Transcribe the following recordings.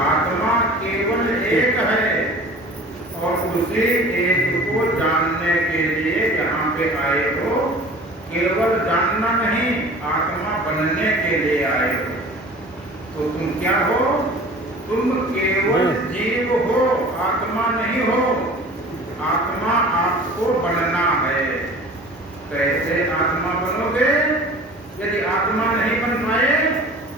आत्मा केवल एक है और उसी एक को जानने के लिए यहाँ पे आए हो। केवल जानना नहीं, आत्मा बनने के लिए आए हो। तो तुम क्या हो? तुम केवल जीव हो, आत्मा नहीं हो। आत्मा आपको बनना है। कैसे आत्मा बनोगे? यदि आत्मा नहीं बन पाए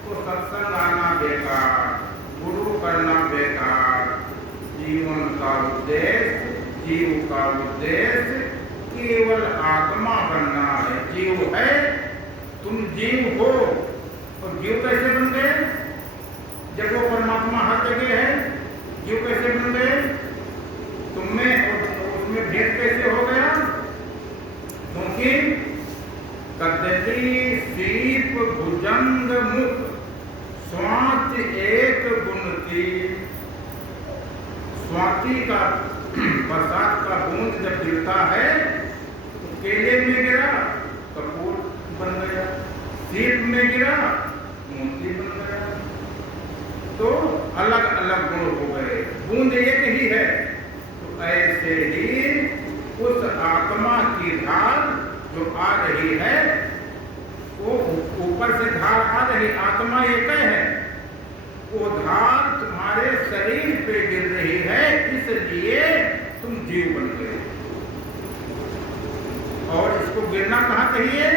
तो सत्संग आना बेकार, गुरु करना बेकार। जीवन का उद्देश्य, जीव का उद्देश्य केवल आत्मा बनना है। जीव है, तुम जीव हो। और जीव कैसे बन गए? जब वो परमात्मा हर जगह है, जीव कैसे बन गए? तुममें और उसमें भेद कैसे हो गया? क्योंकि कदली सीप भुजंग मुख स्वाति एक गुण थी। स्वाति का बरसात का बूंद जब गिरता है तो केले में गिरा कपूर बन गया, सीप में गिरा मोती बन गया। तो अलग अलग गुण हो गए, बूंद एक ही है। तो ऐसे ही उस आत्मा की धार जो आ रही है, वो ऊपर से धार आ रही, आत्मा एक है। वो धार तुम्हारे शरीर पे गिर रही है, इसलिए तुम जीव बन गए। और इसको गिरना कहाँ चाहिए?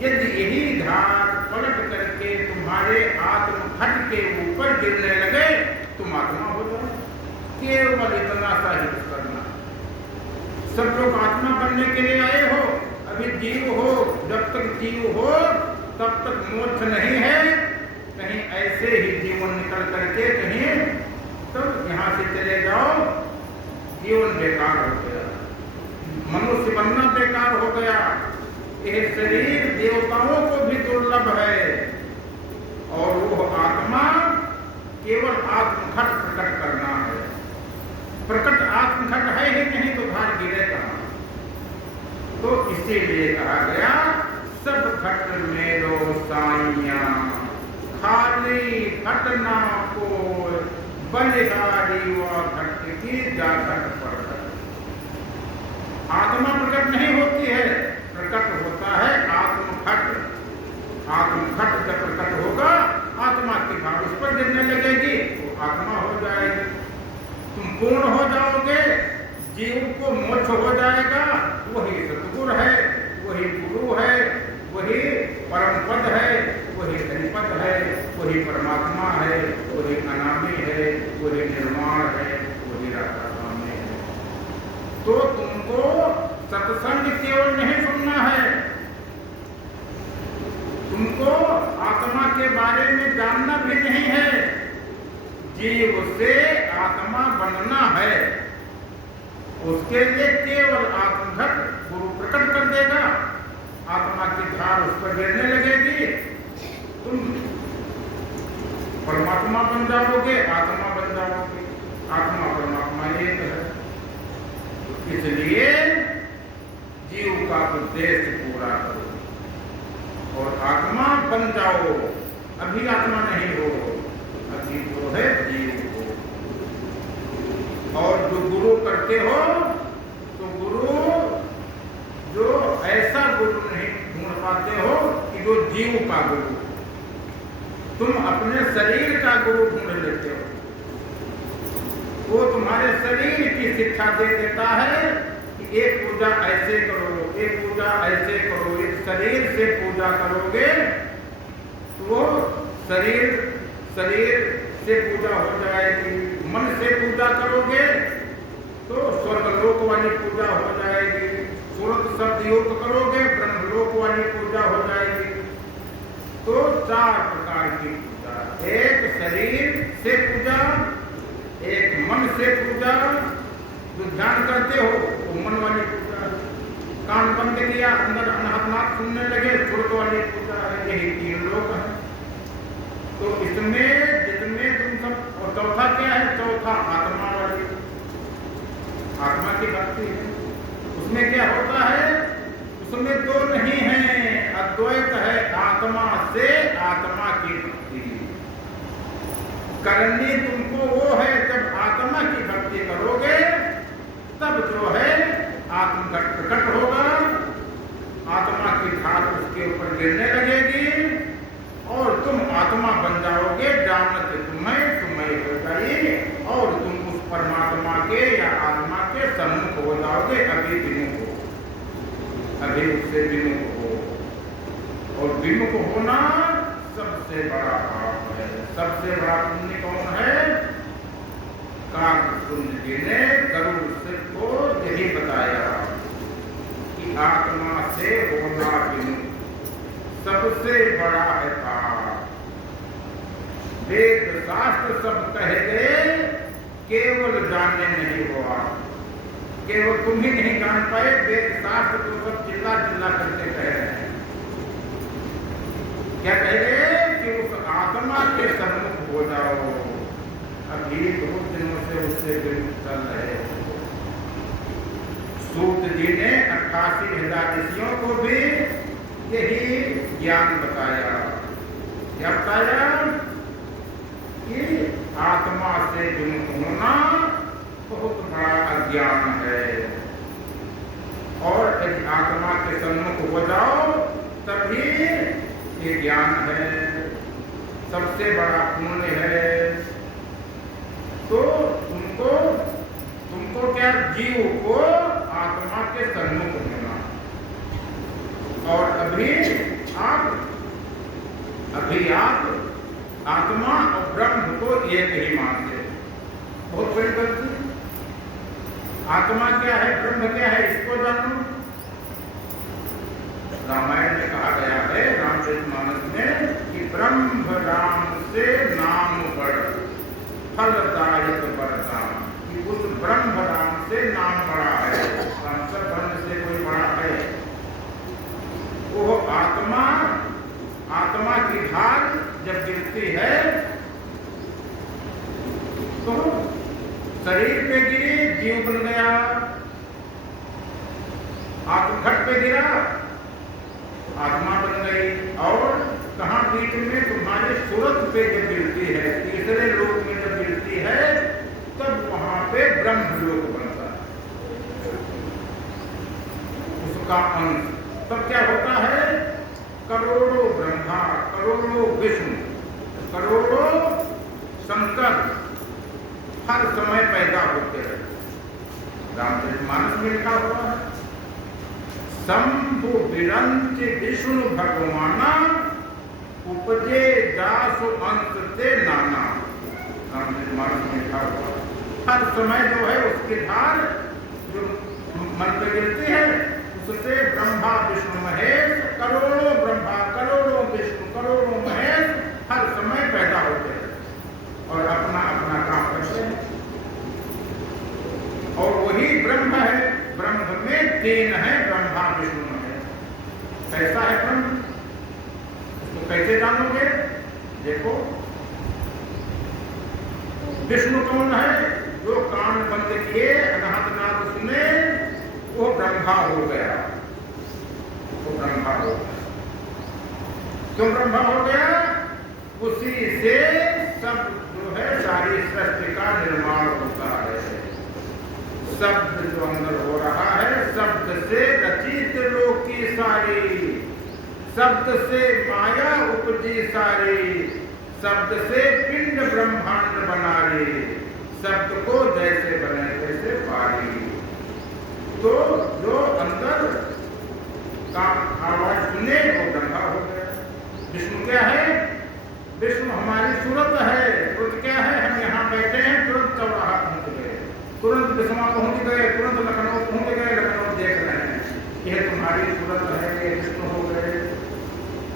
यदि यही धार पलट करके तुम्हारे आत्मघट के ऊपर गिरने लगे, तुम आत्मा हो जाओ। केवल इतना सा ही करना। सब लोग आत्मा बनने के लिए आए हो, अभी जीव हो। जब तक जीव हो तब तक मोक्ष नहीं है। कहीं ऐसे ही जीवन निकल करके कहीं तब यहाँ से चले जाओ, जीवन बेकार हो गया, मनुष्य बनना बेकार हो गया। यह शरीर देवताओं को भी दुर्लभ है और वो आत्मा केवल आत्मघट प्रकट करना है। प्रकट आत्मघट है ही नहीं तो धार गिरे कहाँ? तो इसीलिए कहा गया सब घट मेरो साइया, खाली घट ना को बलिहारी व घट की जा घट पर। आत्मा प्रकट नहीं होती है, प्रकट होता है आत्मघट। आत्मघट जब प्रकट होगा, आत्मा की धार उस पर गिरने लगेगी, वो आत्मा हो जाएगी। तुम पूर्ण हो जाओगे, जीव को मोक्ष हो जाएगा। वही सतगुरु है, वही गुरु है, वही परम पद है, वही हरिपद है, वही परमात्मा है, वही अनामी है, वही निर्माण है, वही राधा स्वामी है। तो तुमको सत्संग केवल नहीं सुनना है, तुमको आत्मा के बारे में जानना भी नहीं है। जीव से आत्मा बनना है। उसके लिए केवल आत्मघट गुरु प्रकट कर देगा, आत्मा की धार उस पर गिरने लगेगी, तुम परमात्मा बन जाओगे, आत्मा बन जाओगे। आत्मा परमात्मा एक है। इसलिए जीव का उद्देश्य पूरा करो और आत्मा बन जाओ। अभी आत्मा नहीं हो, अभी तो है जीव हो। और जो गुरु करते हो तो गुरु जो ऐसा गुरु नहीं ढूंढ पाते हो कि जो जीव का गुरु। तुम अपने शरीर का गुरु ढूंढ लेते हो, वो तुम्हारे शरीर की शिक्षा दे देता है कि एक पूजा ऐसे करो, एक पूजा ऐसे करो। एक शरीर से पूजा करोगे तो वो शरीर से पूजा हो जाएगी। मन से पूजा करोगे तो स्वर्गलोक वाली पूजा हो जाएगी। स्वर्ग शब्द योग करोगे, ब्रह्मलोक वाली पूजा हो जाएगी। तो 4 प्रकार की पूजा, एक शरीर से पूजा, एक मन से पूजा, जो ध्यान करते हो वो मन वाली पूजा। कान बंद किया, अंदर अनाहत सुनने लगे, स्वर्ग वाली पूजा है। यही 3 लोक है। तो इसमें जितने तुम सब, और चौथा क्या है? चौथा आत्मा वाली, आत्मा की भक्ति है। उसमें क्या होता है? उसमें 2 नहीं है, अद्वैत है। आत्मा से आत्मा की भक्ति। करनी तुमको वो है जब आत्मा की भक्ति करोगे, तब जो है आत्म प्रकट होगा, आत्मा की धार उसके ऊपर गिरने लगेगी और तुम आत्मा बन जाओगे। जानत तुम्हें हो जाइए और तुम उस परमात्मा के या आत्मा के सम्मुख हो जाओगे। अभी विमुख हो, अभी उससे विमुख हो। और विमुख होना सबसे बड़ा पाप है। सबसे बड़ा पुण्य कौन है? काकपुंज जी ने गरुड़ सिर को यही बताया कि आत्मा से होना विमुख सबसे बड़ा है पाप। वेद शास्त्र सब कह गए, केवल जानने नहीं हुआ। केवल तुम ही नहीं जान पाए, वेद शास्त्र तो सब चिल्ला चिल्ला करके कह रहे हैं। क्या कह रहे? कि उस आत्मा के सम्मुख हो जाओ। अभी 2 दिनों से उससे विमुख चल रहे हो। सूत जी ने 88,000 ऋषियों को भी यही ज्ञान बताया। क्या बताया? कि आत्मा से विमुख होना बहुत बड़ा अज्ञान है और यदि आत्मा के सम्मुख हो जाओ तभी ये ज्ञान है, सबसे बड़ा पुण्य है। तो तुमको क्या, जीव को आत्मा के सम्मुख होना। और अभी आप आत्मा और ब्रह्म को एक ही मानते हो। बहुत बड़ी गलती। आत्मा क्या है, ब्रह्म क्या है, इसको जानो। रामायण में कहा गया है, रामचरितमानस में, कि ब्रह्म राम से नाम बढ़ फलदायक वरदान। कि उस ब्रह्म राम से नाम बड़ा है, संसार ब्रह्म से कोई बड़ा है। वो आत्मा की धार जब गिरती है तो शरीर पे गिरी, जीव बन गया। आत्मघट पे गिरा, आत्मा बन गई। और कहाँ बीच में? तुम्हारे सूरत पे जब गिरती है, तीसरे लोक में जब गिरती है, तब वहां पे ब्रह्म लोक बनता है, उसका अंश। तब क्या होता है? करोड़ों ब्रह्मा, करोड़ों विष्णु, करोड़ों शंकर हर समय पैदा होते हैं। रामचरितमानस में लिखा हुआ है, शंभु विरंच विष्णु भगवाना उपजे दासु अंश से नाना। रामचरितमानस में लिखा हुआ है, हर समय जो है उसकी धार जो मन पे गिरती है, उससे ब्रह्मा विष्णु महेश, करोड़ों ब्रह्मा, करोड़ों विष्णु, करोड़ों महेश हर समय पैदा होते हैं और अपना अपना काम करते हैं। और वही ब्रह्म है। ब्रह्म में 3 है, ब्रह्मा विष्णु महेश। कैसा है ब्रह्म? उसको कैसे जानोगे? देखो, विष्णु कौन है? जो कान बंद किए अनहद नाद सुने, वो ब्रह्मा हो गया। वो ब्रह्मा हो गया। क्यों ब्रह्मा हो गया? उसी से सब जो है सारी सृष्टि का निर्माण होता है। शब्द जो अंदर हो रहा है, शब्द से रचित लोक की सारी, शब्द से माया उपजी सारी, शब्द से पिंड ब्रह्मांड बना रही, शब्द को जैसे बने तैसे पारी। तो जो अंदर का आवाज सुने वो ब्रह्मा हो गया। विष्णु क्या है? विष्णु हमारी सूरत है। सूरत क्या है? हम यहाँ बैठे हैं, तुरंत चौराहा पहुंच गए, तुरंत बिस्मा पहुंच गए, तुरंत लखनऊ पहुंच गए, लखनऊ देख रहे हैं। यह तुम्हारी सूरत है, ये विष्णु हो गए।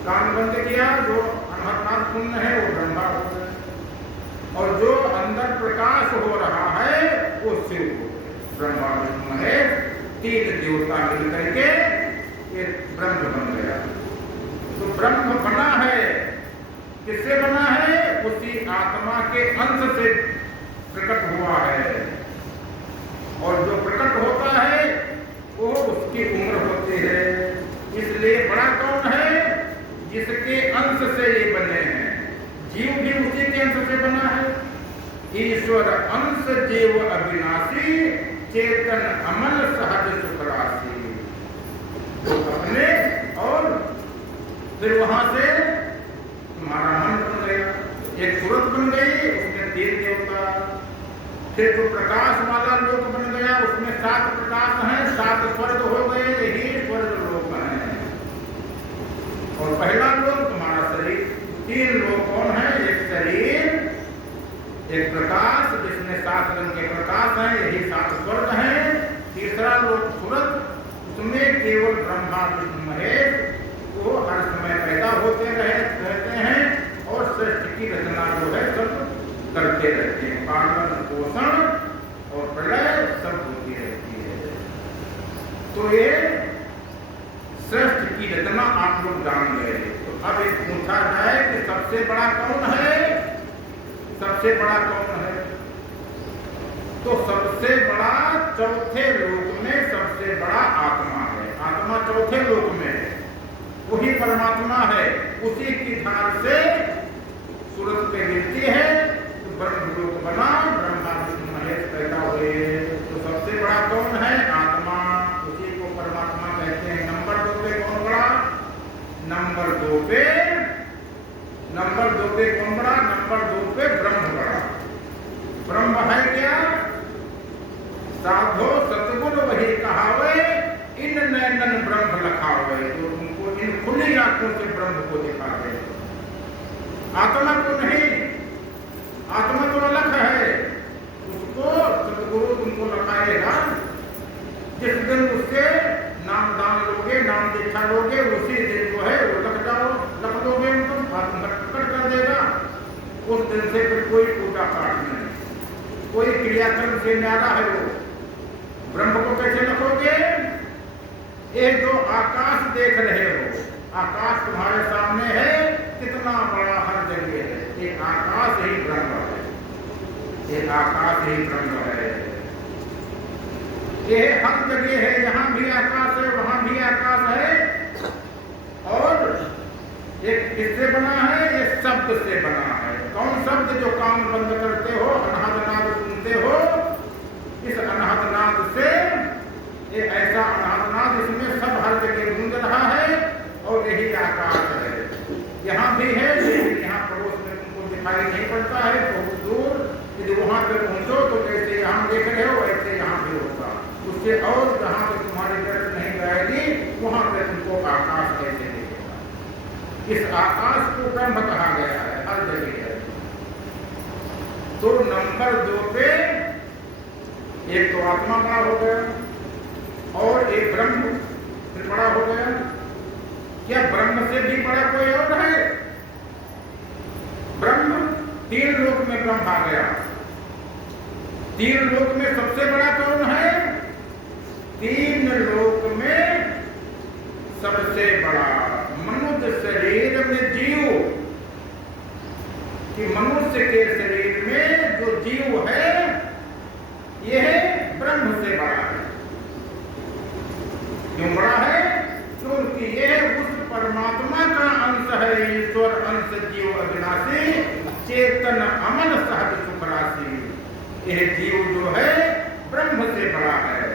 कान बंद किया, जो अनहदनाद पुण्य है वो ब्रह्मा हो गए। और जो अंदर प्रकाश हो रहा है वो शिव हो गए। ब्रह्मा विष्णु महेश 3 देवता मिल करके ये ब्रह्म बन गया। तो ब्रह्म बना है, किससे बना है? उसी आत्मा के अंश से प्रकट हुआ है। और जो प्रकट होता है वो उसकी उम्र होती है। इसलिए बड़ा कौन है? जिसके अंश से ये बने हैं। जीव भी उसी के अंश से बना है। ईश्वर अंश जीव अविनाशी, चेतन अमल सहज सुख राशि। तो अपने और फिर वहां से तुम्हारा मन बन गया, एक सूरत बन गई, उसमें 3 देवता। फिर जो प्रकाश वाला लोक बन गया, उसमें 7 प्रकाश हैं, 7 स्वर्ग हो गए, यही स्वर्ग लोक है। और पहला लोक तुम्हारा शरीर। 3 लोक कौन है? एक शरीर, एक प्रकाश जिसमें 7 रंग के प्रकाश हैं, यही 7 स्वर्ग हैं। तीसरा लोक सूरत, उसमें केवल ब्रह्मा विष्णु महेश वो हर समय पैदा होते रहते हैं और सृष्टि की रचना जो है सब करते रहते हैं। पालन पोषण और प्रलय सब होती रहती है। तो ये सृष्टि की रचना आप लोग जान गए। तो अब एक पूछा जाए कि सबसे बड़ा कौन है? सबसे बड़ा कौन है? तो सबसे बड़ा चौथे लोक में सबसे बड़ा आत्मा है। आत्मा चौथे लोक में है, वही परमात्मा है। उसी की धार से सूरत पे गिरती है तो ब्रह्मलोक बना, ब्रह्मा विष्णु महेश पैदा हुए। तो सबसे बड़ा कौन है? आत्मा, उसी को परमात्मा कहते हैं। नंबर 2 पे कौन बड़ा? नंबर 2 पे कौन बड़ा? नंबर 2 पे ब्रह्म बड़ा। ब्रह्म है क्या? साधो सतगुण वही कहावे, इन नैनन ब्रह्म लखावे। तो तुमको इन खुली आंखों से ब्रह्म को दिखा दे। आत्मा को नहीं, आत्मा तो अलग है, उसको सतगुरु तुमको लखाएगा। जिस दिन उससे नाम दान लोगे, नाम दीक्षा लोगे, उसी दिन जो है वो लख दोगे, उनको प्रकट कर देगा। उस दिन से फिर कोई पूजा पाठ नहीं, कोई क्रियाक्रम से न्यारा है। वो ब्रह्म को कैसे लखोगे? एक जो आकाश देख रहे हो, आकाश तुम्हारे सामने है, कितना बड़ा हर जगह है। एक आकाश ही ब्रह्म है, एक आकाश ही ब्रह्म है। ये हर जगह है, यहाँ भी आकाश है, वहां भी आकाश है। और एक किससे बना है? ये शब्द से बना है। कौन शब्द? जो कान बंद करते हो, अनाहत नाद सुनते हो। इस अनाहत नाद से ये ऐसा अनाहत नाद, इसमें सब हर जगह गूंज रहा है और यही आकाश है। यहाँ भी है, लेकिन यहाँ पड़ोस में तुमको दिखाई नहीं पड़ता है, बहुत दूर। यदि वहां पे पहुंचो तो जैसे यहाँ देख रहे हो वैसे यहाँ भी होगा। उससे और जहाँ पे तुम्हारी तरफ नहीं जाएगी, वहां पे तुमको आकाश कैसे दिखेगा? इस आकाश को ब्रह्म कहा गया है, हर जगह है। तो नंबर 2 पे एक तो आत्मा बड़ा हो गया और एक ब्रह्म फिर बड़ा हो गया। क्या ब्रह्म से भी बड़ा कोई और है? ब्रह्म 3 लोक में ब्रह्म आ गया। 3 लोक में सबसे बड़ा कौन है? 3 लोक में सबसे बड़ा मनुष्य शरीर में जीव, कि मनुष्य के शरीर में जो जीव है यह ब्रह्म से बड़ा है। क्यों बड़ा है? क्योंकि यह उस परमात्मा का अंश है। ईश्वर अंश जीव अविनाशी, चेतन अमल सहज सुख राशि। यह जीव जो है ब्रह्म से बड़ा है,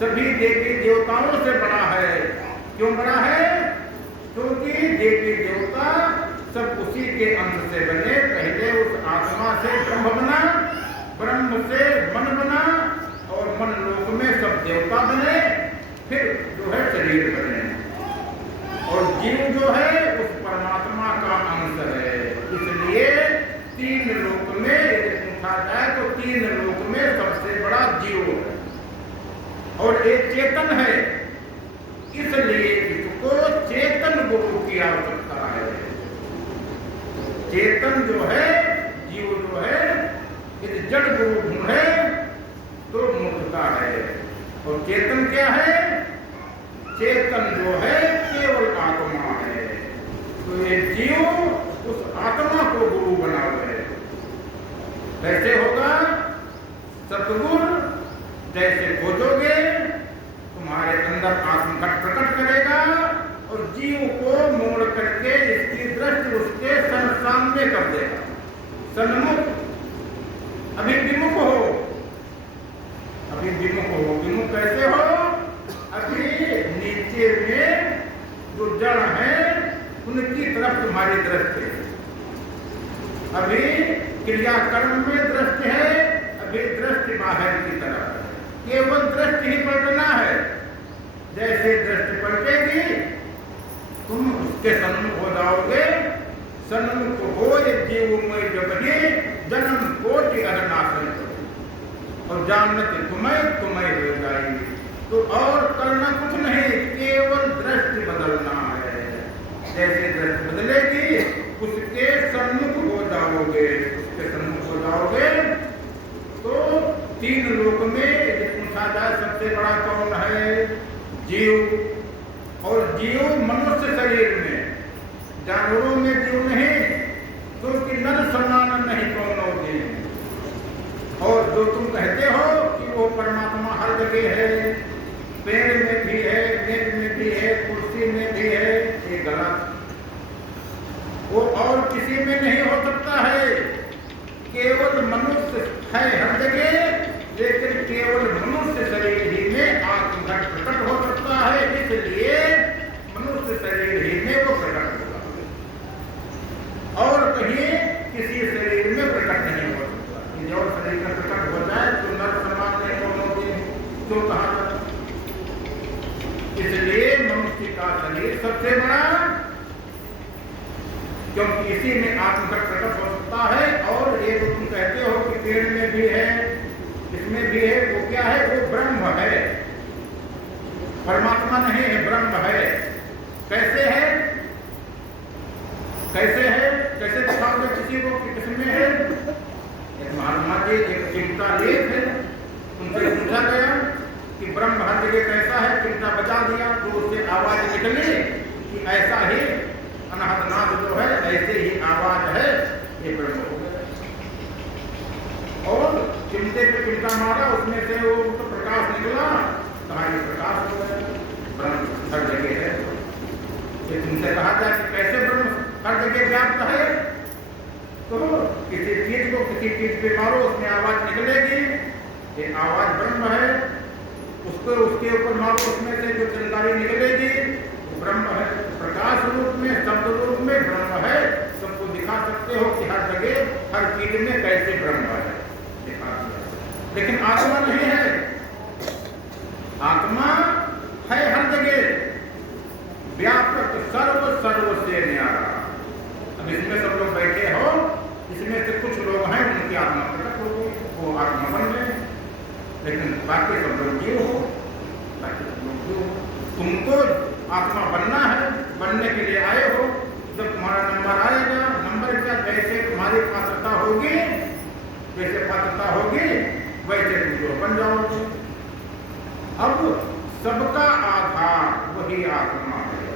सभी देवी देवताओं से बड़ा है। क्यों बड़ा है? क्योंकि देवी देवता सब उसी के अंश से बने। पहले उस आत्मा से ब्रह्म बना, ब्रह्म से मन बना और मन लोक में सब देवता बने, फिर जो है शरीर बने। और जीव जो है उस परमात्मा का अंश है। इसलिए 3 लोक में यदि पूछा जाए तो 3 लोक में सबसे बड़ा जीव है और एक चेतन है। इसलिए इसको चेतन गुरु की आवश्यकता है। चेतन जो है, जीव जो है, यदि जड़ गुरु ढूंढे तो मूर्खता है। और चेतन क्या है? चेतन जो है केवल आत्मा है। तो ये जीव उस आत्मा को गुरु बना हुआ है। कैसे होगा? सतगुण जैसे खोजोगे तुम्हारे अंदर आत्मघट प्रकट करेगा और जीव को मोड़ करके इसकी दृष्टि उसके सामने कर देगा, सन्मुख। अभी विमुख हो, अभी विमुख हो। विमुख कैसे हो? अभी नीचे में जो जड़ है उनकी तरफ तुम्हारी दृष्टि है। अभी क्रियाकर्म में दृष्टि है, अभी दृष्टि बाहर की तरफ है। केवल दृष्टि ही पलटना है। जैसे दृष्टि पलटेगी तुम उसके सन्मुख हो जाओगे। सन्मुख हो ये जीवमय जगने जन्म कोटि अगनाशन करो और जानते तुम्हें हो जाएगी। तो और करना कुछ नहीं, केवल दृष्टि बदलना है। जैसे दृष्टि बदलेगी उसके सन्मुख हो जाओगे, उसके सन्मुख हो जाओगे। तो तीन लोक में पूछा जाए सबसे बड़ा कौन है? जीव। और जीव मनुष्य शरीर में, जानवरों में जीव नहीं, क्योंकि नर समान नहीं कौन जीव। और जो तुम कहते हो कि वो परमात्मा हर जगह है, पेड़ में भी है, मेज में भी है, कुर्सी में भी है, ये गलत। वो और किसी में नहीं हो सकता है। केवल मनुष्य है हर जगह, लेकिन केवल मनुष्य शरीर ही में आत्मघट प्रकट हो सकता है। इसलिए मनुष्य शरीर ही में वो प्रकट होगा, और कहीं किसी शरीर में प्रकट नहीं हो सकता। जो शरीर में प्रकट हो जाए तो नर समान नहीं होगी, तो कहा जाता। इसलिए मनुष्य का शरीर सबसे बड़ा, क्योंकि इसी में आत्मघट प्रकट हो सकता है। और ये जो तुम कहते हो कि पेड़ में भी है, इसमें भी है, वो क्या है? वो ब्रह्म है, परमात्मा नहीं है, ब्रह्म है। कैसे है? कैसे है? कैसे दिखाओगे किसी को कि किसमें है? महात्मा जी एक चिंता लेख है, उनसे पूछा गया कि ब्रह्म हर जगह कैसा है? चिंता बजा दिया तो उससे आवाज निकली कि ऐसा ही अनाहतनाद जो है, ऐसे ही आवाज है, ये ब्रह्म हो गया। और चिमटे पे चिमटा मारा, उसमें से वो तो प्रकाश निकला, कहा ये प्रकाश हो गया, ब्रह्म हर जगह है। ये तुमसे कहा जाए कि कैसे ब्रह्म हर जगह व्याप्त है? तो किसी चीज को किसी चीज पे मारो, उसमें आवाज निकलेगी, ये आवाज ब्रह्म है। उसको उसके ऊपर मारो, उसमें से जो चिंगारी निकलेगी ब्रह्म है। प्रकाश रूप में, शब्द रूप में ब्रह्म है। सबको दिखा सकते हो कि हर जगह हर चीज में कैसे ब्रह्म है, दिखा दिया। लेकिन आत्मा नहीं है। आत्मा है हर जगह, व्यापक, सर्व से न्यारा। अब इसमें सब लोग बैठे हो, इसमें से कुछ लोग हैं उनकी आत्मा प्रकट हो गई, वो आत्मा बन गए, लेकिन बाकी सब लोग जीव हो, बाकी सब लोग जीव हो। तुमको आत्मा बनना है, बनने के लिए आए हो। जब तुम्हारा नंबर आएगा, नंबर क्या, जैसे तुम्हारी पात्रता होगी, जैसे पात्रता होगी वैसे तुम जो बन जाओगे। अब सबका आधार वही आत्मा है।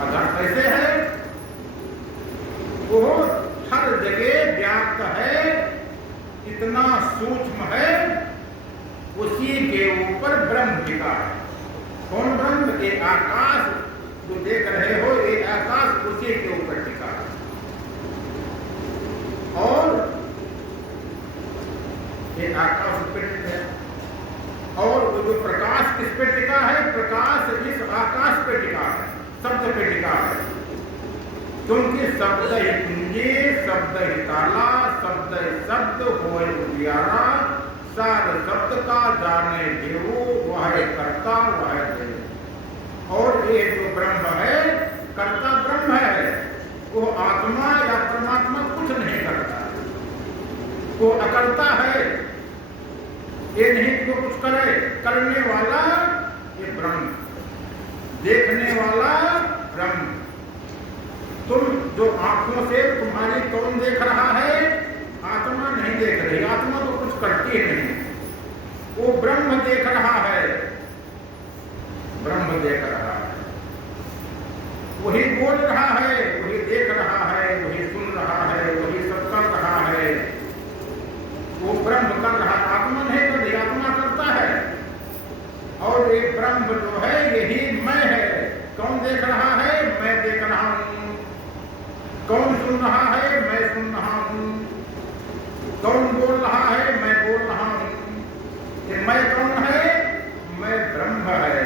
आधार कैसे है? वो हर जगह व्याप्त है, इतना सूक्ष्म है, उसी के ऊपर ब्रह्म टिका है। कौन ब्रह्म? ये आकाश जो देख रहे हो, ये आकाश उसी के ऊपर टिका है। और ये आकाश उस पर टिका है। और वो जो प्रकाश किस पे टिका है? प्रकाश इस आकाश पे टिका है, शब्द पे टिका है। क्योंकि शब्द ही कुंजी, शब्द ही ताला, शब्द ही शब्द होए उजियारा, सार शब्द का जाने देवो, वह कर्ता वह देव। और ये जो ब्रह्म है, कर्ता ब्रह्म है, वो आत्मा या परमात्मा कुछ नहीं करता, वो अकर्ता है। ये नहीं कि वो कुछ करे, करने वाला ये ब्रह्म, देखने वाला ब्रह्म। तुम जो आंखों से तुम्हारी कौन देख रहा है? आत्मा नहीं देख रही, आत्मा तो कुछ करती नहीं, वो ब्रह्म देख रहा है, ब्रह्म देख रहा है। वही बोल रहा है, वही देख रहा है, वही सुन रहा है, वही सब कर रहा है, वो ब्रह्म कर रहा है। आत्मा नहीं कर रही, आत्मा करता है। और ये ब्रह्म जो है यही मैं है। कौन देख रहा है? मैं देख रहा हूं। कौन सुन रहा है? मैं सुन रहा हूं। कौन बोल रहा है? मैं बोल रहा हूं। ये मैं कौन है? मैं ब्रह्म है।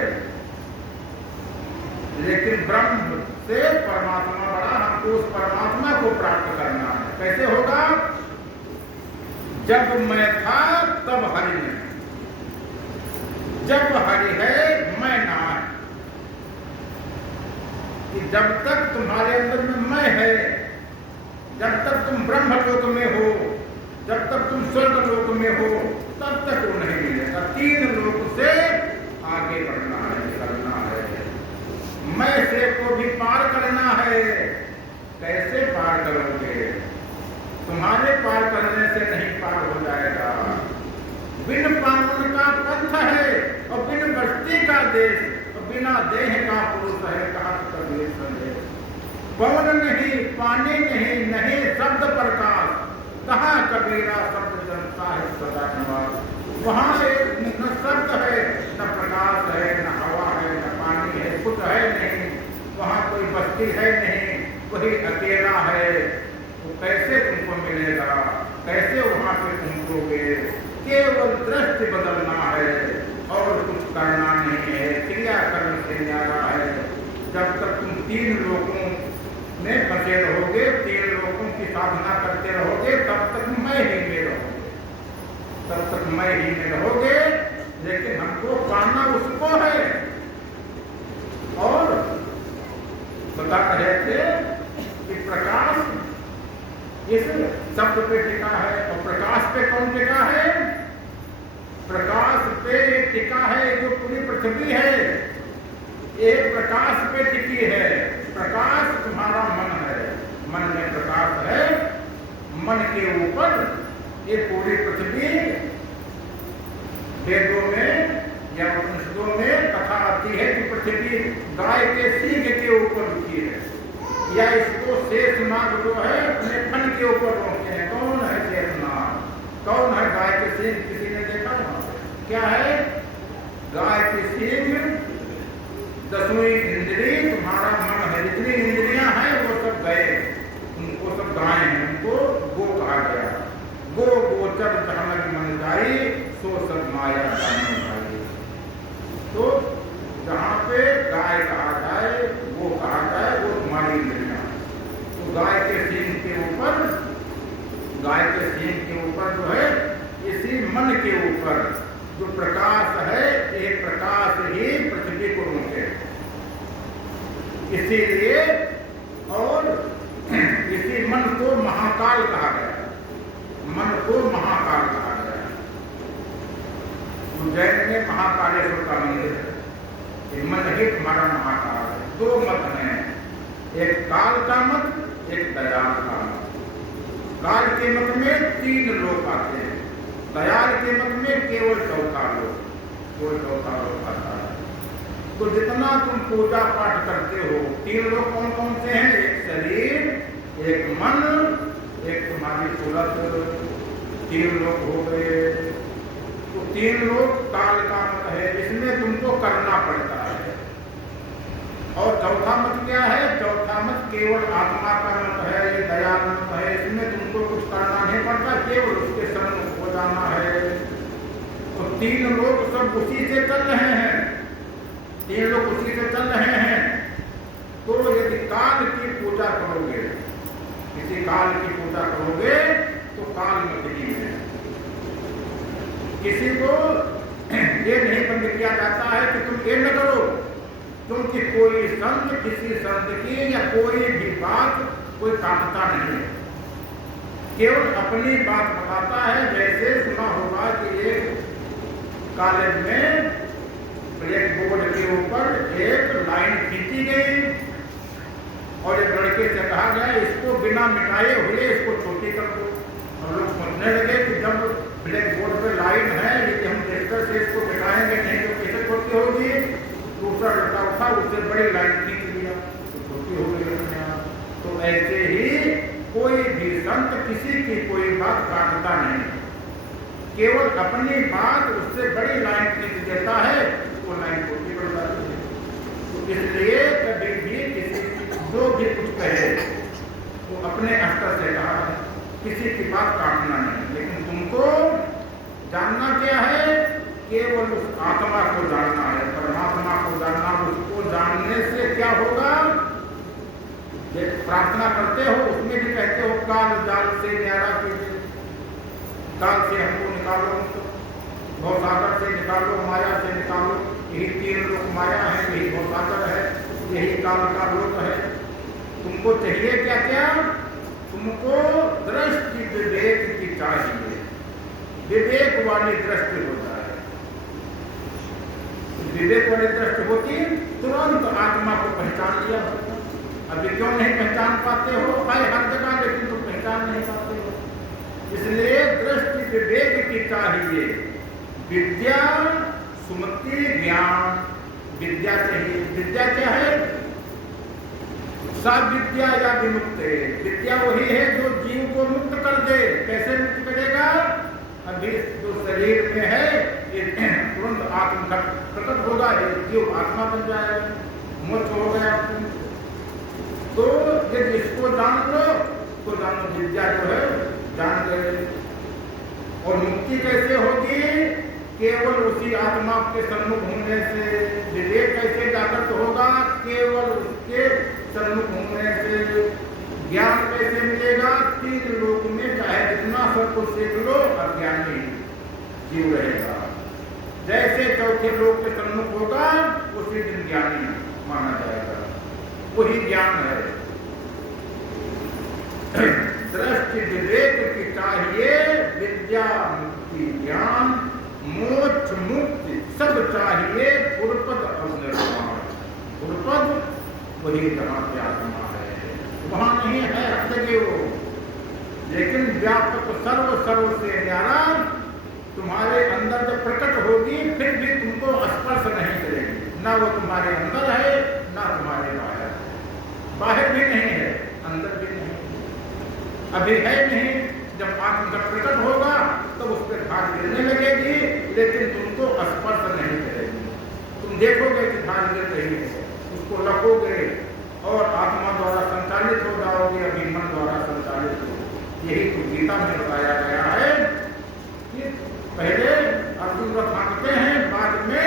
लेकिन ब्रह्म से परमात्मा बड़ा, हमको उस परमात्मा को प्राप्त करना है। कैसे होगा? जब मैं था तब हरि नहीं, जब हरि है मैं ना है। कि जब तक तुम्हारे अंदर में मैं है, जब तक तुम ब्रह्म लोक में हो, जब तक तुम स्वर्ग लोक में हो, तब तक वो नहीं मिलेगा। 3 लोक से आगे बढ़ना है, करना है। मैं से को भी पार करना है। कैसे पार करोगे? तुम्हारे पार करने से नहीं पार हो जाएगा। बिन पावन का पंथ है और बिन बस्ती का देश और बिना देह का पुरुष है। कहा कबीर संदेश, पवन नहीं पानी नहीं, नहीं शब्द प्रकाश, कहा कबीरा शब्द जनता है सदा निवास। वहां न शब्द है, न प्रकाश है, न हवा है, न पानी है, कुछ है नहीं। वहां कोई बस्ती है नहीं, वही अकेला है। तो कैसे तुमको मिलेगा? कैसे वहां पे पहुंचोगे? केवल दृष्टि बदलना है और कुछ करना नहीं है। क्रिया कर्म से न्यारा है। जब तक तुम 3 लोगों में फंसे रहोगे, 3 लोगों की साधना करते रहोगे, तब तक मैं ही में रहोगे, तब तक मैं ही में रहोगे। लेकिन हमको पाना उसको है। और बता रहे थे कि प्रकाश इस शब्द पे टिका है। और प्रकाश पे कौन टिका है? प्रकाश पे टिका है जो पूरी पृथ्वी है, एक प्रकाश पे टिकी है। प्रकाश तुम्हारा मन है, मन में प्रकाश है। मन के ऊपर ये पूरी पृथ्वी, वेदों में या उपनिषदों में कथा आती है कि पृथ्वी गाय के सींग के ऊपर रुकी है, या इसको शेषनाग जो है अपने फन के ऊपर रोकते हैं। कौन है शेषनाग? कौन है गाय के सींग? किसी ने देखा? क्या है गाय की सींग? 10वीं इंद्री तुम्हारा मन है। जितनी इंद्रियां हैं वो सब गए, उनको सब गाय हैं, उनको गो कहा गया। गो गोचर जहां मन जाई, सो सब माया जाने वाली। तो जहां पे गाय कहा जाए, वो कहा जाए, वो तुम्हारी इंद्रियां। तो गाय के सींग के ऊपर, गाय के सींग के ऊपर जो है, इसी मन के ऊपर जो प्रकाश है, एक प्रकाश ही पृथ्वी को रोके। इसीलिए और इसी मन को महाकाल कहा गया। मन को महाकाल कहा गया। उज्जैन में महाकालेश्वर का मंदिर है। मन ही तुम्हारा महाकाल है। 2 मत हैं, एक काल का मत, एक दयाल का मत। काल के मत में 3 लोग आते हैं, दयाल के मत में केवल 4था लोग, केवल 4था लोग आता है। तो जितना तुम पूजा पाठ करते हो, 3 लोग कौन कौन से हैं? एक शरीर, एक मन, एक तुम्हारी सूरत, 3 लोग हो गए। तो 3 लोग काल का मत है, इसमें तुमको करना पड़ता है। और 4था मत क्या है? 4था मत केवल आत्मा का मत है, ये दया मत है। इसमें तुमको कुछ करना नहीं पड़ता, केवल उसके सन्मुख हो जाना है। तो 3 लोग सब उसी से चल रहे हैं, 3 लोग उसी से चल रहे हैं। तो यदि काल की पूजा करोगे, किसी काल की पूजा करोगे, तो काल मत ही है। किसी को ये नहीं बंद किया जाता है कि तुम ये न करो, क्योंकि कोई संत किसी संत की या कोई भी बात कोई काटता नहीं है, केवल अपनी बात बताता है। जैसे सुना होगा कि एक कॉलेज में ब्लैक बोर्ड के ऊपर एक लाइन खींची गई और एक लड़के से कहा गया इसको बिना मिटाए हुए इसको छोटी कर दो। और लोग सोचने लगे कि जब ब्लैक बोर्ड पे लाइन है, यदि हम टेस्टर से इसको मिटाएंगे नहीं तो कैसे छोटी होगी? दूसरा लड़का उठा, उससे बड़ी लाइन खींच लिया, तो छोटी हो गई अपने आप। तो ऐसे ही कोई भी संत किसी की कोई बात काटता नहीं, केवल अपनी बात उससे बड़ी लाइन खींच देता है, वो लाइन छोटी पड़ जाती है। तो इसलिए कभी भी किसी जो भी कुछ कहे वो अपने स्तर से कहा है, किसी की बात काटना नहीं। लेकिन केवल उस आत्मा को जानना है, परमात्मा को जानना। उसको जानने से क्या होगा? प्रार्थना करते हो उसमें भी कहते हो काल जाल से न्यारा कीजिए, काल से हमको निकालो, भवसागर से निकालो, माया से निकालो। यही तीन लोक माया है, यही भवसागर है, यही काल का लोक है। तुमको चाहिए क्या क्या? तुमको दृष्टि विवेक की चाहिए, विवेक वाली दृष्टि हो जाए। विवेक वाली दृष्टि होती तुरंत आत्मा को पहचान लिया होता। अभी क्यों नहीं पहचान पाते हो? भाई हर जगह, लेकिन तुम पहचान नहीं पाते हो। इसलिए दृष्टि विवेक की चाहिए। विद्या सुमति ज्ञान, विद्या चाहिए। विद्या क्या है? सब विद्या या विमुक्त। विद्या वही है जो जीव को मुक्त कर दे। कैसे मुक्त करेगा? अभी जो शरीर में है ये तुरंत आत्म प्रकट होगा, ये जीव आत्मा बन जाएगा, मोक्ष हो गया। तो यदि इसको जान लो तो जानो विद्या जो है जान गए। और मुक्ति कैसे होगी? केवल उसी आत्मा के सन्मुख होने से। विवेक कैसे जागृत होगा? केवल उसके सन्मुख होने से। ज्ञान कैसे मिलेगा? तीन लोक में चाहे जितना सब कुछ सीख लो, अज्ञानी जीव रहेगा। जैसे चौथे लोक के सन्मुख होगा उसी दिन ज्ञानी माना जाएगा। वही ज्ञान है। दृष्टि विवेक की चाहिए, विद्या मुक्ति ज्ञान मोक्ष मुक्ति सब चाहिए। गुरुपद और निर्वाण। गुरुपद वही जहाँ की आत्मा है, वहां नहीं है हर जगह वो, लेकिन व्यापक सर्व सर्व से न्यारा तुम्हारे अंदर जब प्रकट होगी फिर भी तुमको स्पर्श नहीं करेगी। ना वो तुम्हारे अंदर है ना तुम्हारे बाहर। बाहर भी नहीं है, अंदर भी नहीं, अभी है नहीं। जब आत्मा जब प्रकट होगा तो उस पर धार गिरने लगेगी, लेकिन तुमको स्पर्श नहीं करेगी। तुम देखोगे कि धार गिर रही है, उसको रखोगे और आत्मा द्वारा संचालित हो जाओगे, अभी मन द्वारा संचालित हो। यही तो गीता में बताया गया है कि पहले अर्जुन रथ हाँकते हैं, बाद में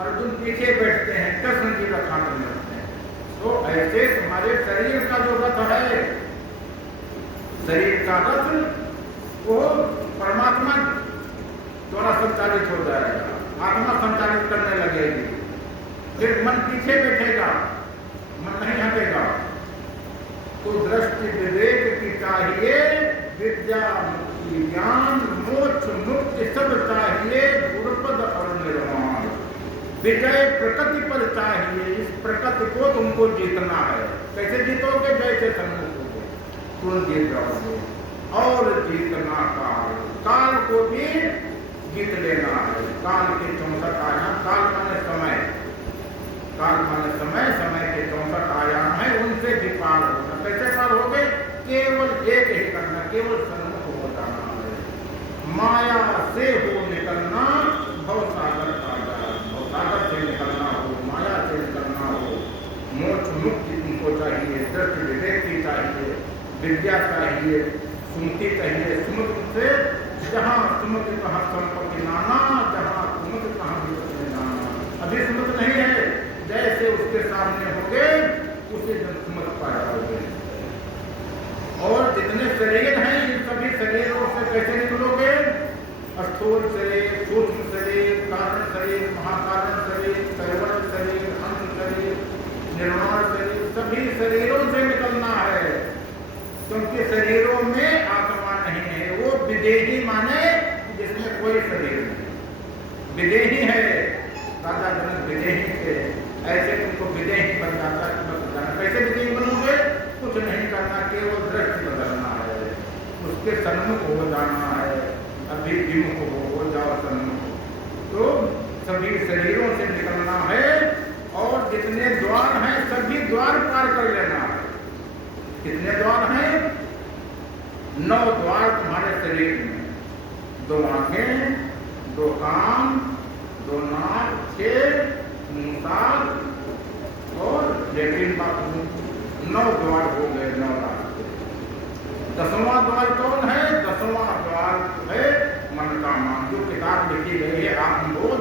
अर्जुन पीछे बैठते हैं, कृष्ण जी रथ हाँकने लगते हैं। तो ऐसे तुम्हारे शरीर का जो रथ है, शरीर का रथ वो परमात्मा द्वारा संचालित हो जाएगा, आत्मा संचालित करने लगेगी। फिर मन पीछे बैठेगा, मन नहीं हटेगा। तो दृष्टि विवेक की चाहिए, विद्या मुक्ति ज्ञान मोक्ष मुक्ति सब चाहिए। गुरुपद और निर्वाण। विजय प्रकृति पर चाहिए। इस प्रकृति को तुमको जीतना है। कैसे जीतोगे? जैसे सन्मुख होगे तुम जीत जाओगे। और जीतना काल को भी जीत लेना है। काल के 64 आयाम, काल माने समय, काल माने समय, समय के 64 आयाम है, उनसे भी पार होना। कैसे पार हो गए? केवल एक ही करना, केवल सन्मुख हो जाना है। माया से हो निकलना, भवसागर का जाना, भवसागर से निकलना हो, माया से निकलना हो। मोक्ष मुक्ति तुमको चाहिए, दृष्टि विवेक की चाहिए, विद्या चाहिए, सुमति चाहिए। सुमति से जहाँ सुमति कहाँ संपत्ति नाना, जहाँ सुमति कहाँ विपत्ति नाना। अभी सुमति नहीं है, जैसे उसके सामने होगे उसे सुमत पा जाओगे। और जितने शरीर हैं इन सभी शरीरों से कैसे निकलोगे? स्थूल शरीर, सूक्ष्म शरीर, कारण शरीर, महाकारण शरीर, कैवल शरीर, अंत शरीर, निर्माण शरीर, सभी शरीरों से निकलना है। क्योंकि शरीरों में आत्मा नहीं है। वो विदेही माने जिसमें कोई शरीर नहीं। विदेही है, राजा जनक विदेही थे, ऐसे तुमको विदेही बन जाता है। कैसे विदेही बनोगे? कुछ नहीं करना, केवल दृष्टि बदलना है, उसके सन्मुख हो जाना है। अभी विमुख हो जाओ सन्मुख। तो सभी शरीरों से निकलना है और जितने द्वार हैं सभी द्वार पार कर लेना है। कितने द्वार हैं? 9 द्वार तुम्हारे शरीर में। 2 आंखें, 2 कान, 2 नाक, 6 मुंह और लेट्रिन बाथरूम। 9 द्वार हो गए, 9 रास्ते। 10वां द्वार कौन है? 10वां द्वार है मन का मान, जो किताब किताब लिखी गई है आत्मबोध,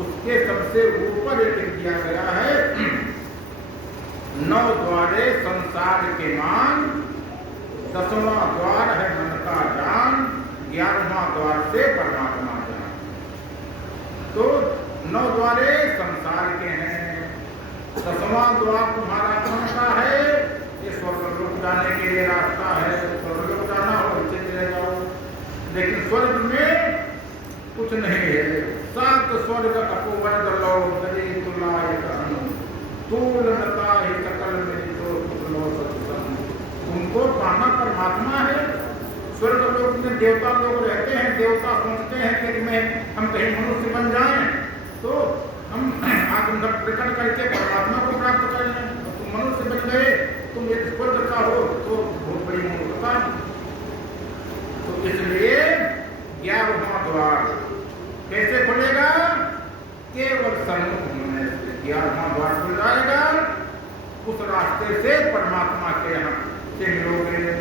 उसके सबसे ऊपर एक दिया गया है 9 द्वारे संसार के मान, 10वां द्वार है मन का जान, 11वां द्वार से परमात्मा जान। तो 9 द्वारे संसार के हैं, 10वां द्वार तुम्हारा मन का है, ये स्वर्गलोक जाने के लिए रास्ता है। स्वर्गलोक जाना हो चले जाओ, लेकिन स्वर्ग में कुछ नहीं है। 7 स्वर्ग अपोवन दलो तरी तुलाय करण तूल नता ही सकल में जो तुलो सत्संग। उनको पाना परमात्मा है। स्वर्ग लोक में देवता लोग रहते हैं, देवता सोचते हैं कि हम कहीं मनुष्य बन जाएं तो हम आत्म प्रकट करके परमात्मा को प्राप्त कर लें। तुम मनुष्य बन गए, तुम एक स्वर्ग का हो तो बहुत बड़ी मूर्खता। तो इसलिए 11वां द्वार कैसे खुलेगा? केवल सन्मुख होने से 11वां द्वार खुल जाएगा। उस रास्ते से परमात्मा के यहाँ से मिलोगे।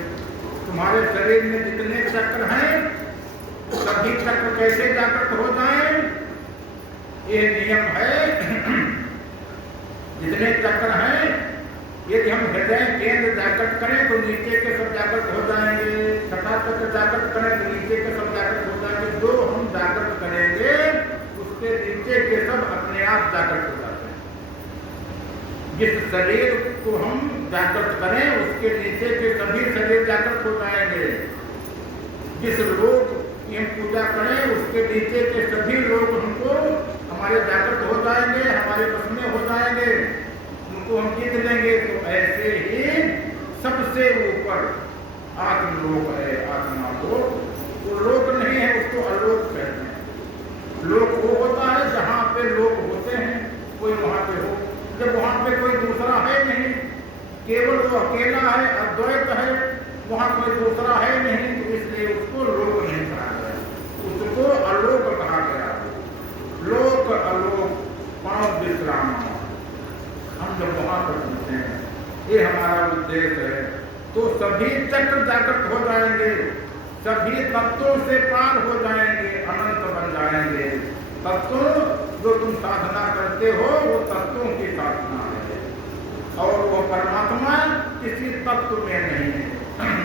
तुम्हारे शरीर में जितने चक्र हैं सभी चक्र कैसे जागृत हो जाएं, ये नियम है। जितने चक्र हैं यदि हम हृदय केंद्र जागृत करें तो नीचे के सब जागृत हो जाएंगे। छठा चक्र जागृत करें तो नीचे के सब जागृत हो जाएंगे। जो हम जागृत करेंगे उसके नीचे के सब अपने आप जागृत हो जाते हैं। जिस शरीर को हम जागृत करें उसके नीचे के सभी शरीर जागृत हो जाएंगे। जिस लोक की हम पूजा करें उसके नीचे के सभी लोग हमको हमारे जागृत हो जाएंगे, हमारे बस में हो जाएंगे, उनको हम जीत लेंगे। तो ऐसे ही सबसे ऊपर आत्मलोक है। आत्मा लोक वो लोक नहीं है, उसको अलोक कहते हैं। लोक वो होता है जहाँ पे लोग होते हैं, कोई वहाँ पे हो। जब वहाँ पे कोई दूसरा है नहीं, केवल वो अकेला है, अद्वैत है, वहाँ कोई दूसरा है नहीं, तो इसलिए उसको लोक नहीं कहा गया, उसको अलोक कहा गया। लोक अलोक पांव विश्राम, हम जब वहाँ पर पहुँचते हैं, ये हमारा उद्देश्य है। तो सभी चक्र जागृत हो जाएंगे, सभी तत्वों से पार हो जाएंगे, अनंत बन जाएंगे। तत्व जो तुम साधना करते हो वो तत्वों की साधना है, और वो परमात्मा किसी तत्व में नहीं है,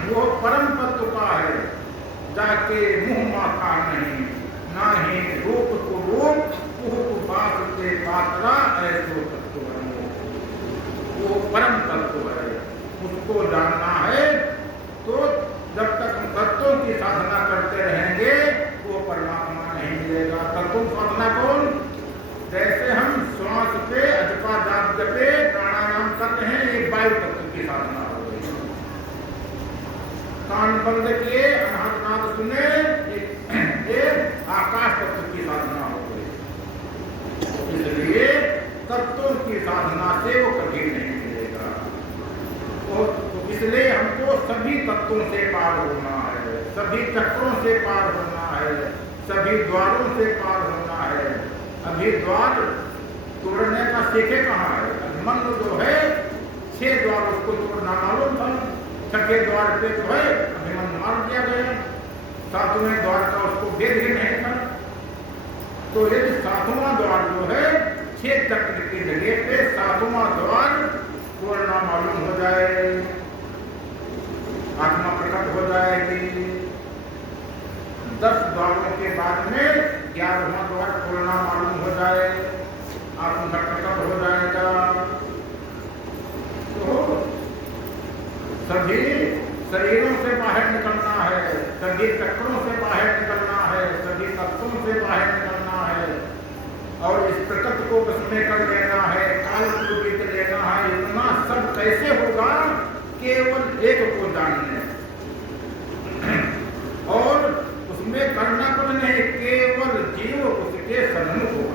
वो परम तत्व का है। जाके मुंह माथा नहीं, ना ही रूप को रूप बात से पात्रा ऐसो तत्व बनो। वो परम तत्व है, उसको जानना है। तो जब तक हम तत्वों की साधना करते रहेंगे वो परमात्मा नहीं मिलेगा। तत्व साधना कौन? जैसे हम श्वास पे अजपा जाप जपे प्राणायाम करते हैं, एक वायु तत्व की साधना हो गई। कान बंद किए अनाहत सुने, एक आकाश तत्व की साधना हो गई। इसलिए तत्वों की साधना से वो कभी नहीं मिलेगा। तो इसलिए हमको सभी तत्वों से पार होना है, सभी चक्रों से पार होना है, सभी द्वारों से पार होना है। अभी द्वार तोड़ने का सीखे कहाँ है? अभिमन्यु जो है 6 द्वार उसको तोड़ना मालूम था, 6ठे द्वार पे जो है अभिमन्यु मार दिया गया, 7वें द्वार का उसको भेद ही नहीं था। तो यदि 7वां द्वार जो है 6 चक्र की जगह पे 7वां द्वार तोड़ना मालूम हो जाए, आत्मा प्रकट हो जाएगी। 10 द्वारों के बाद में 11वां द्वार खोलना मालूम हो जाए, आत्मा प्रकट हो जाएगा। तो सभी शरीरों से बाहर निकलना है, सभी चक्रों से बाहर निकलना है, सभी तत्वों से बाहर निकलना है, और इस प्रकृति को बस में कर लेना है, काल को जीत लेना है। इतना सब कैसे होगा? केवल एक को जानने, और उसमें करना कुछ नहीं, केवल जीव उसके सन्मुख हो